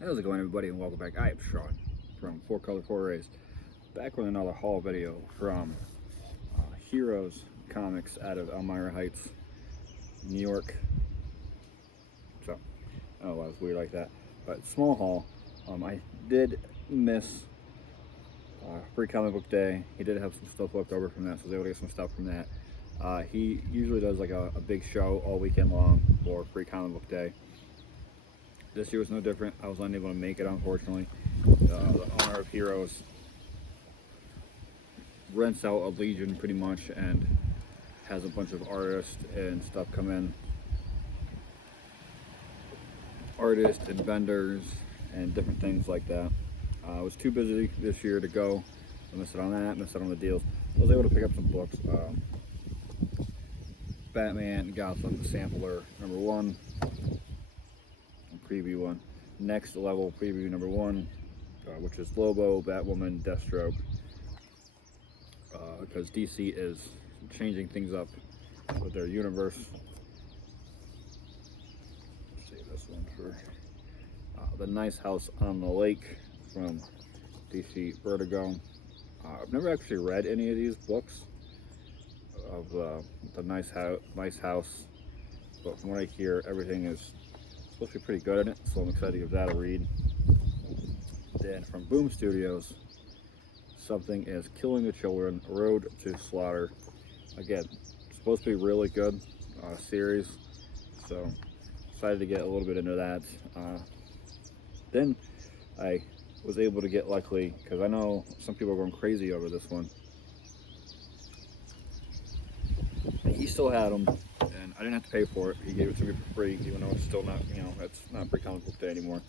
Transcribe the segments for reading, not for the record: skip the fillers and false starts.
How's it going, everybody, and welcome back. I am Sean from Four Color Forays, back with another haul video from Heroes Comics out of Elmira Heights, New York. So, I don't know why it was weird like that, but small haul. I did miss Free Comic Book Day. He did have some stuff left over from that, so I was able to get some stuff from that. He usually does like a big show all weekend long for Free Comic Book Day. This year was no different. I was unable to make it, unfortunately. The owner of Heroes rents out a Legion pretty much and has a bunch of artists and stuff come in. Artists and vendors and different things like that. I was too busy this year to go. I missed it on that, missed it on the deals. I was able to pick up some books. Batman Gotham Sampler #1, preview one. Next Level preview #1, which is Lobo, Batwoman, Deathstroke. Because DC is changing things up with their universe. Save this one for The Nice House on the Lake from DC Vertigo. I've never actually read any of these books of the Nice House, but from what I hear, everything is supposed to be pretty good in it, so I'm excited to give that a read. Then from Boom Studios, Something is Killing the Children, Road to Slaughter. Again, supposed to be really good series, so excited to get a little bit into that. Then I was able to get, luckily, because I know some people are going crazy over this one. He still had them, and I didn't have to pay for it. He gave it to me for free, even though it's still not, it's not Free Comic Book Day anymore.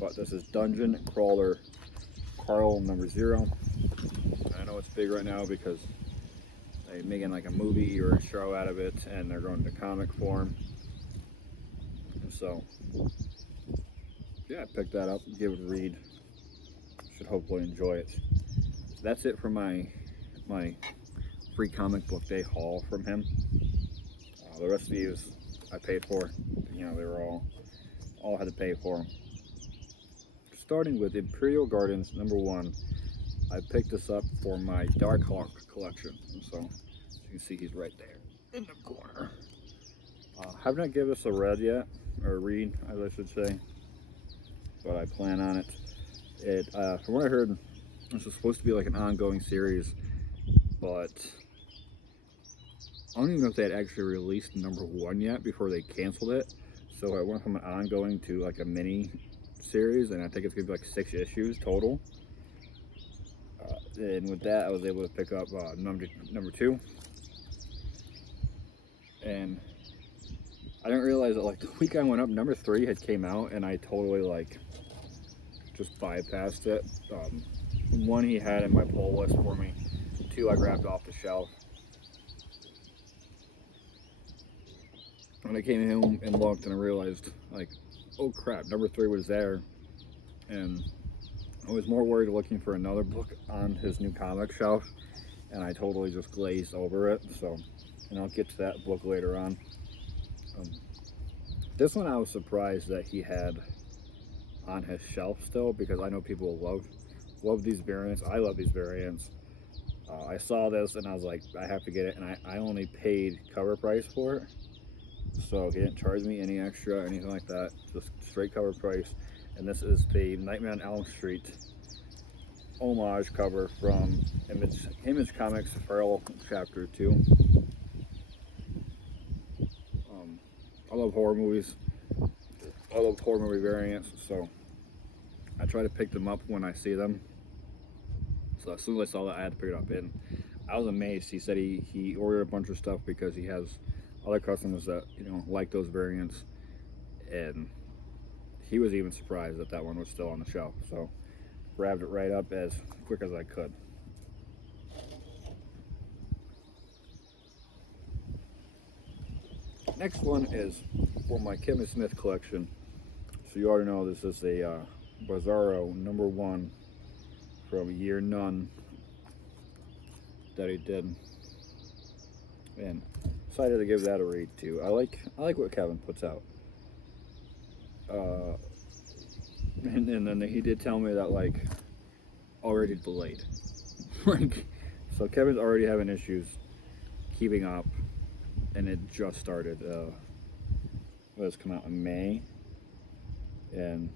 But this is Dungeon Crawler Carl #0. I know it's big right now because they're making like a movie or a show out of it, and they're going to comic form. And so, yeah, I picked that up, give it a read. Should hopefully enjoy it. That's it for my Free Comic Book Day haul from him. The rest of these I paid for. They were all had to pay for them. Starting with Imperial Gardens #1. I picked this up for my Darkhawk collection. So, as you can see, he's right there in the corner. Have not given this a read yet, or read, as I should say, but I plan on it. From what I heard, this was supposed to be like an ongoing series, but I don't even know if they had actually released #1 yet before they canceled it. So I went from an ongoing to like a mini series, and I think it's gonna be like 6 issues total. And with that, I was able to pick up #2, and I didn't realize that like the week I went up, #3 had came out, and I totally like just bypassed it. One, he had in my pull list for me. 2, I grabbed off the shelf. When I came home and looked, and I realized, like, oh crap, #3 was there, and I was more worried looking for another book on his new comic shelf, and I totally just glazed over it. So, and I'll get to that book later on. This one I was surprised that he had on his shelf still, because I know people love these variants. I love these variants. I saw this and I was like, I have to get it, and I only paid cover price for it. So he didn't charge me any extra or anything like that, just straight cover price. And this is the Nightmare on Elm Street homage cover from Image Comics Feral Chapter 2. I love horror movies. I love horror movie variants, so I try to pick them up when I see them. So as soon as I saw that, I had to pick it up, and I was amazed. He said he ordered a bunch of stuff because he has other customers that like those variants, and he was even surprised that that one was still on the shelf. So grabbed it right up as quick as I could. Next one is for my Kevin Smith collection. So you already know this is a Bizarro #1 from Year None that he did, and excited to give that a read too. I like what Kevin puts out. and then he did tell me that like already delayed. Like, so Kevin's already having issues keeping up, and it just started. Was come out in May, and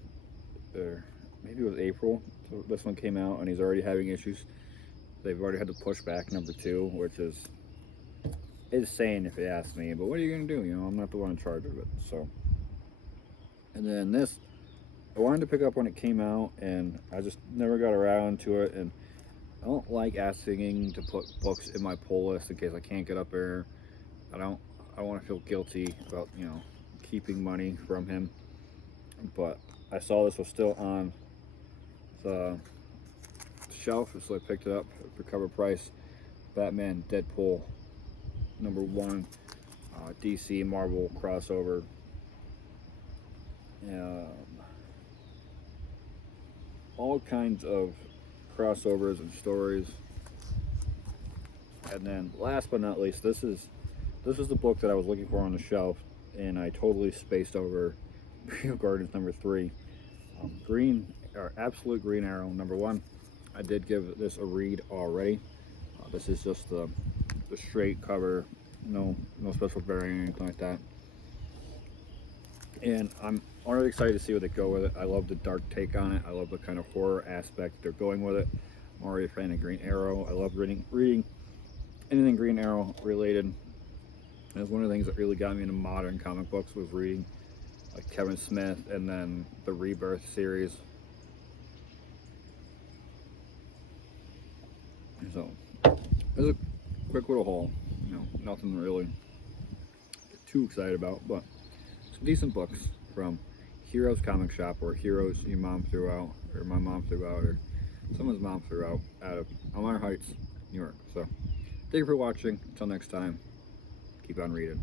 maybe it was April. So this one came out, and he's already having issues. They've already had to push back number 2, which is insane if you ask me. But what are you gonna do? You know, I'm not the one in charge of it. So, and then this, I wanted to pick up when it came out, and I just never got around to it. And I don't like asking to put books in my pull list in case I can't get up there. I don't want to feel guilty about, you know, keeping money from him. But I saw this was still on the shelf, so I picked it up for cover price. Batman Deadpool #1 DC Marvel crossover. All kinds of crossovers and stories. And then last but not least, this is the book that I was looking for on the shelf, and I totally spaced over Imperial Guardians #3. Absolute Green Arrow #1. I did give this a read already. This is just the straight cover, no special bearing or anything like that. And I'm already excited to see where they go with it. I love the dark take on it. I love the kind of horror aspect they're going with it. I'm already a fan of Green Arrow. I love reading anything Green Arrow related. And it's one of the things that really got me into modern comic books was reading like Kevin Smith and then the Rebirth series. So it was a quick little haul, you know, nothing really too excited about, but some decent books from Heroes Comic Shop, or Heroes your mom threw out, or my mom threw out, or someone's mom threw out of Elmira Heights, New York. So thank you for watching. Until next time, keep on reading.